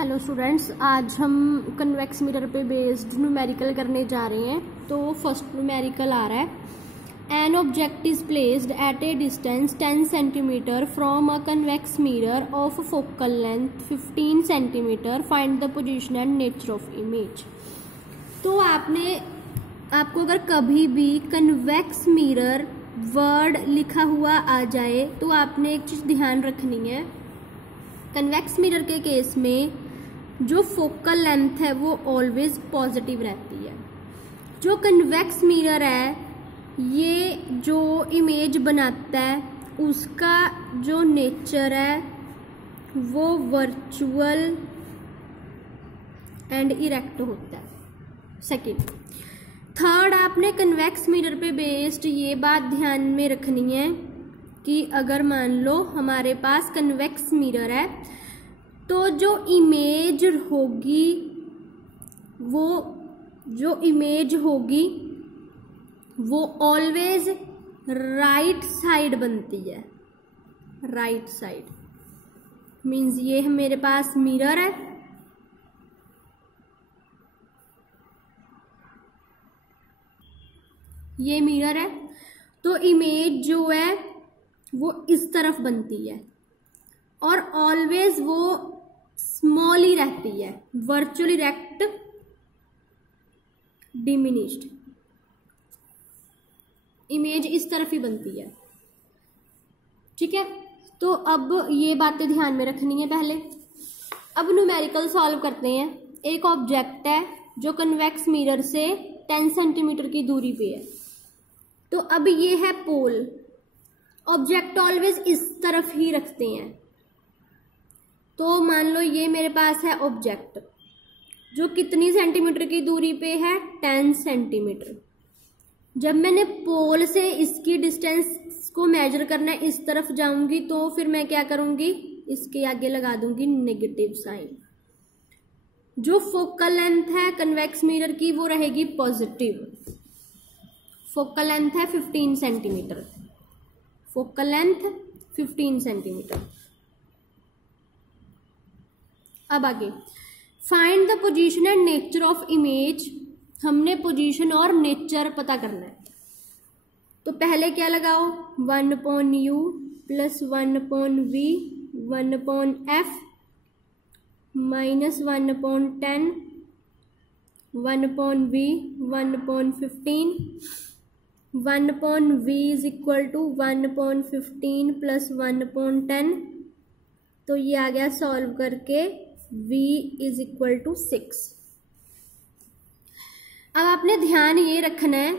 Hello students, आज हम convex mirror पे बेस्ड न्यूमेरिकल करने जा रहे हैं। तो फर्स्ट न्यूमेरिकल आ रहा है, an object is placed at A distance 10 centimetre from a convex mirror of focal length 15 centimetre, find the position and nature of image. तो आपको अगर कभी भी कन्वेक्स मिरर वर्ड लिखा हुआ आ जाए तो आपने एक चीज ध्यान रखनी है, कन्वेक्स मिरर के केस में जो फोकल लेंथ है वो ऑलवेज पॉजिटिव रहती है। जो कन्वेक्स मिरर है ये जो इमेज बनाता है उसका जो नेचर है वो वर्चुअल एंड इरेक्ट होता है। सेकंड, थर्ड, आपने कन्वेक्स मिरर पे बेस्ड ये बात ध्यान में रखनी है कि अगर मान लो हमारे पास कन्वेक्स मिरर है तो जो इमेज होगी वो ऑलवेज राइट साइड बनती है। राइट साइड मीन्स ये मेरे पास मिरर है, ये मिरर है तो इमेज जो है वो इस तरफ बनती है और ऑलवेज वो स्मॉल ही रहती है, वर्चुअली इरेक्ट डिमिनिश्ड। इमेज इस तरफ ही बनती है। ठीक है, तो अब ये बातें ध्यान में रखनी है पहले। अब न्यूमेरिकल सॉल्व करते हैं। एक ऑब्जेक्ट है जो कन्वेक्स मिरर से 10 सेंटीमीटर की दूरी पे है। तो अब ये है पोल, ऑब्जेक्ट ऑलवेज इस तरफ ही रखते हैं। तो मान लो ये मेरे पास है ऑब्जेक्ट जो कितनी सेंटीमीटर की दूरी पे है, 10 सेंटीमीटर। जब मैंने पोल से इसकी डिस्टेंस को मेजर करना है, इस तरफ जाऊंगी तो फिर मैं क्या करूंगी, इसके आगे लगा दूंगी नेगेटिव साइन। जो फोकल लेंथ है कन्वेक्स मिरर की वो रहेगी पॉजिटिव। फोकल लेंथ है 15 सेंटीमीटर, फोकल लेंथ 15 सेंटीमीटर। अब आगे, find the position and nature of image. हमने पोजीशन और नेचर पता करना है। तो पहले क्या लगाओ, 1/u plus 1/v 1/f minus 1/10 1/v 1/15 1/v is equal to 1/15 plus 1/10। तो ये आ गया सॉल्व करके v इज इक्वल टू 6। अब आपने ध्यान ये रखना है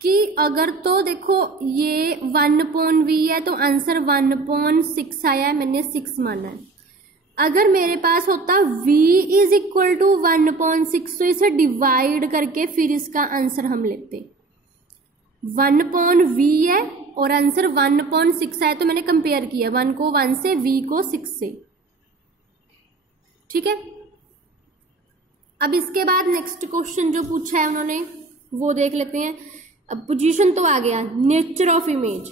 कि अगर तो देखो ये 1/v है तो आंसर 1/6 आया है, मैंने 6 माना है। अगर मेरे पास होता v इज इक्वल टू 1/6 तो इसे डिवाइड करके फिर इसका आंसर हम लेते। 1/v है और आंसर 1/6 आया तो मैंने कंपेयर किया 1 को 1 से, v को 6 से। ठीक है, अब इसके बाद नेक्स्ट क्वेश्चन जो पूछा है उन्होंने वो देख लेते हैं। अब पोजीशन तो आ गया, नेचर ऑफ इमेज।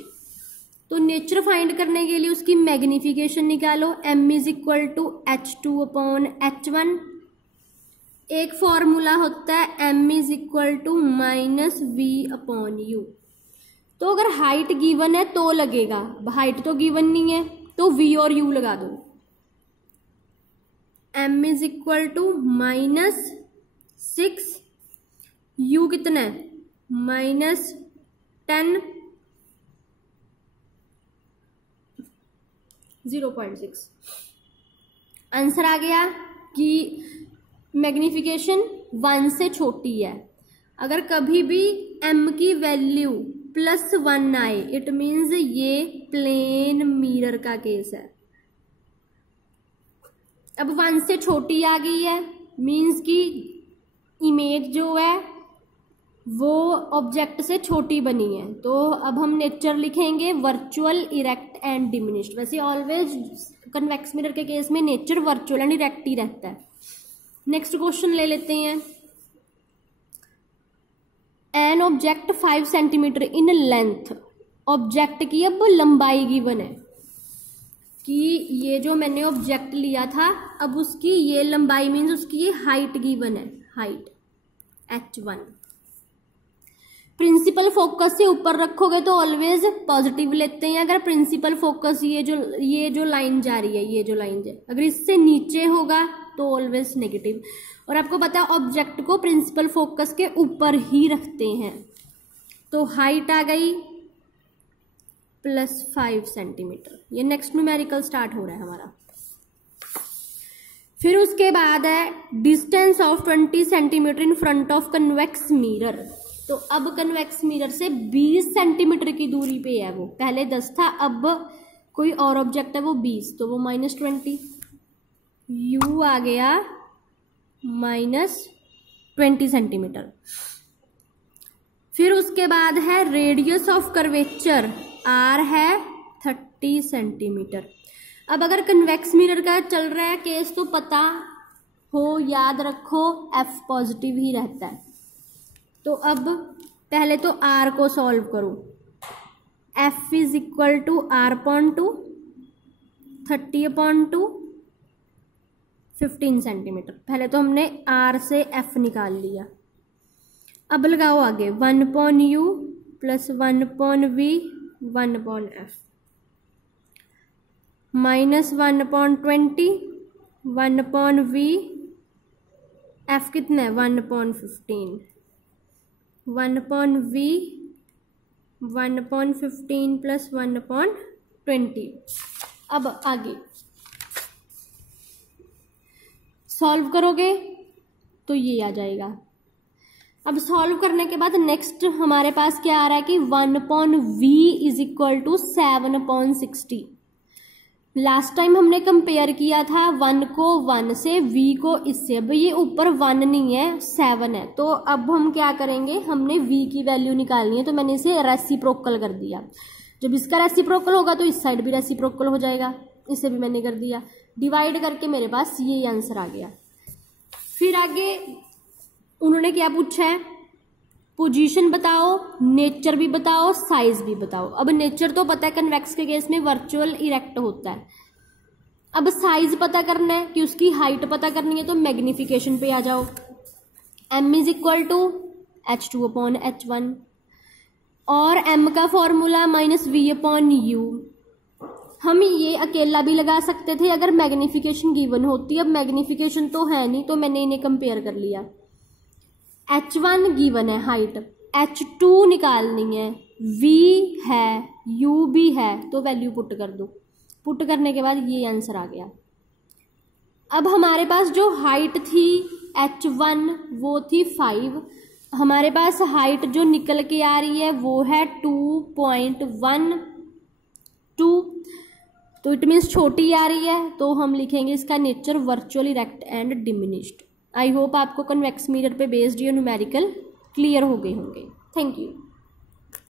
तो नेचर फाइंड करने के लिए उसकी मैग्निफिकेशन निकालो, m is equal to h2/h1। एक फॉर्मूला होता है m is equal to -v/u। तो अगर हाइट गिवन है तो लगेगा, हाइट तो गिवन नहीं है तो v और u लगा दो। m is equal to -6, u कितना है -10 0.6। आंसर आ गया कि मैग्निफिकेशन 1 से छोटी है। अगर कभी भी m की वैल्यू +1 आए इट मीन्स ये प्लेन मिरर का केस है। अब 1 से छोटी आ गई है मीन्स कि इमेज जो है वो ऑब्जेक्ट से छोटी बनी है। तो अब हम नेचर लिखेंगे वर्चुअल, इरेक्ट एंड डिमिनिश्ड। वैसे ऑलवेज कन्वेक्स मिरर के केस में नेचर वर्चुअल एंड इरेक्ट ही रहता है। नेक्स्ट क्वेश्चन ले लेते हैं। An object 5 centimetre in length, object की अब लंबाई गिवन है कि ये जो मैंने ऑब्जेक्ट लिया था, अब उसकी ये लंबाई मीन्स उसकी ये हाइट गिवन है, हाइट h1। प्रिंसिपल फोकस से ऊपर रखोगे तो ऑलवेज पॉजिटिव लेते हैं। अगर प्रिंसिपल फोकस ये जो लाइन जा रही है, ये जो लाइन है, अगर इससे नीचे होगा तो ऑलवेज नेगेटिव। और आपको पता है ऑब्जेक्ट को प्रिंसिपल फोकस के ऊपर ही रखते हैं। तो हाइट आ गई +5 सेंटीमीटर। ये नेक्स्ट न्यूमेरिकल स्टार्ट हो रहा है हमारा। फिर उसके बाद है distance of 20 centimetre in front of convex mirror. तो अब कन्वेक्स मिरर से 20 सेंटीमीटर की दूरी पे है वो, पहले 10 था, अब कोई और ऑब्जेक्ट है वो 20, तो वो -20, u आ गया -20 सेंटीमीटर। फिर उसके बाद है रेडियस ऑफ कर्वेचर, r है 30 सेंटीमीटर। अब अगर कन्वेक्स मिरर का चल रहा है केस तो पता हो, याद रखो f पॉजिटिव ही रहता है। तो अब पहले तो r को सॉल्व करो। f is equal to r/2, 30/2, 15 centimetre. पहले तो हमने r से f निकाल लिया। अब लगाओ आगे 1/u + 1/v 1/f -1/20 1/v, f कितना है 1/15, 1/v 1/15 + 1/20। अब आगे सॉल्व करोगे तो ये आ जाएगा। अब सॉल्व करने के बाद नेक्स्ट हमारे पास क्या आ रहा है कि 1/v is equal to 7/60। Last time हमने कंपेयर किया था 1 को 1 से, v को इससे। अब ये ऊपर 1 नहीं है 7 है, तो अब हम क्या करेंगे, हमने v की वैल्यू निकालनी है। तो मैंने इसे रेसिप्रोकल कर दिया। जब इसका रेसिप्रोकल होगा तो इस साइड भी रेसिप्रोकल हो जाएगा, इसे भी मैंने कर दिया। डिवाइड करके मेरे पास ये आंसर आ गया। फिर आगे उन्होंने क्या पूछा है, पोजीशन बताओ, नेचर भी बताओ, साइज भी बताओ। अब नेचर तो पता है कन्वेक्स के केस में वर्चुअल इरेक्ट होता है। अब साइज पता करना है कि उसकी हाइट पता करनी है, तो मैग्निफिकेशन पे आ जाओ। m is equal to h2/h1 और m का फॉर्मूला -v/u। हम ये अकेला भी लगा सकते थे अगर मैग्निफिकेशन गिवन होती। अब मैग्निफिकेशन तो है नहीं, तो मैंने इन्हें कंपेयर कर लिया। h1 गिवन है हाइट, h2 निकालनी है, v है, u भी है, तो वैल्यू पुट कर दो। पुट करने के बाद ये आंसर आ गया। अब हमारे पास जो हाइट थी h1 वो थी 5। हमारे पास हाइट जो निकल के आ रही है वो है 2.12, तो इट मीन्स छोटी आ रही है। तो हम लिखेंगे इसका nature virtual erect and diminished. I hope आपको कन्वेक्स मिरर पे बेस्ड ये न्यूमेरिकल क्लियर हो गए होंगे। Thank you.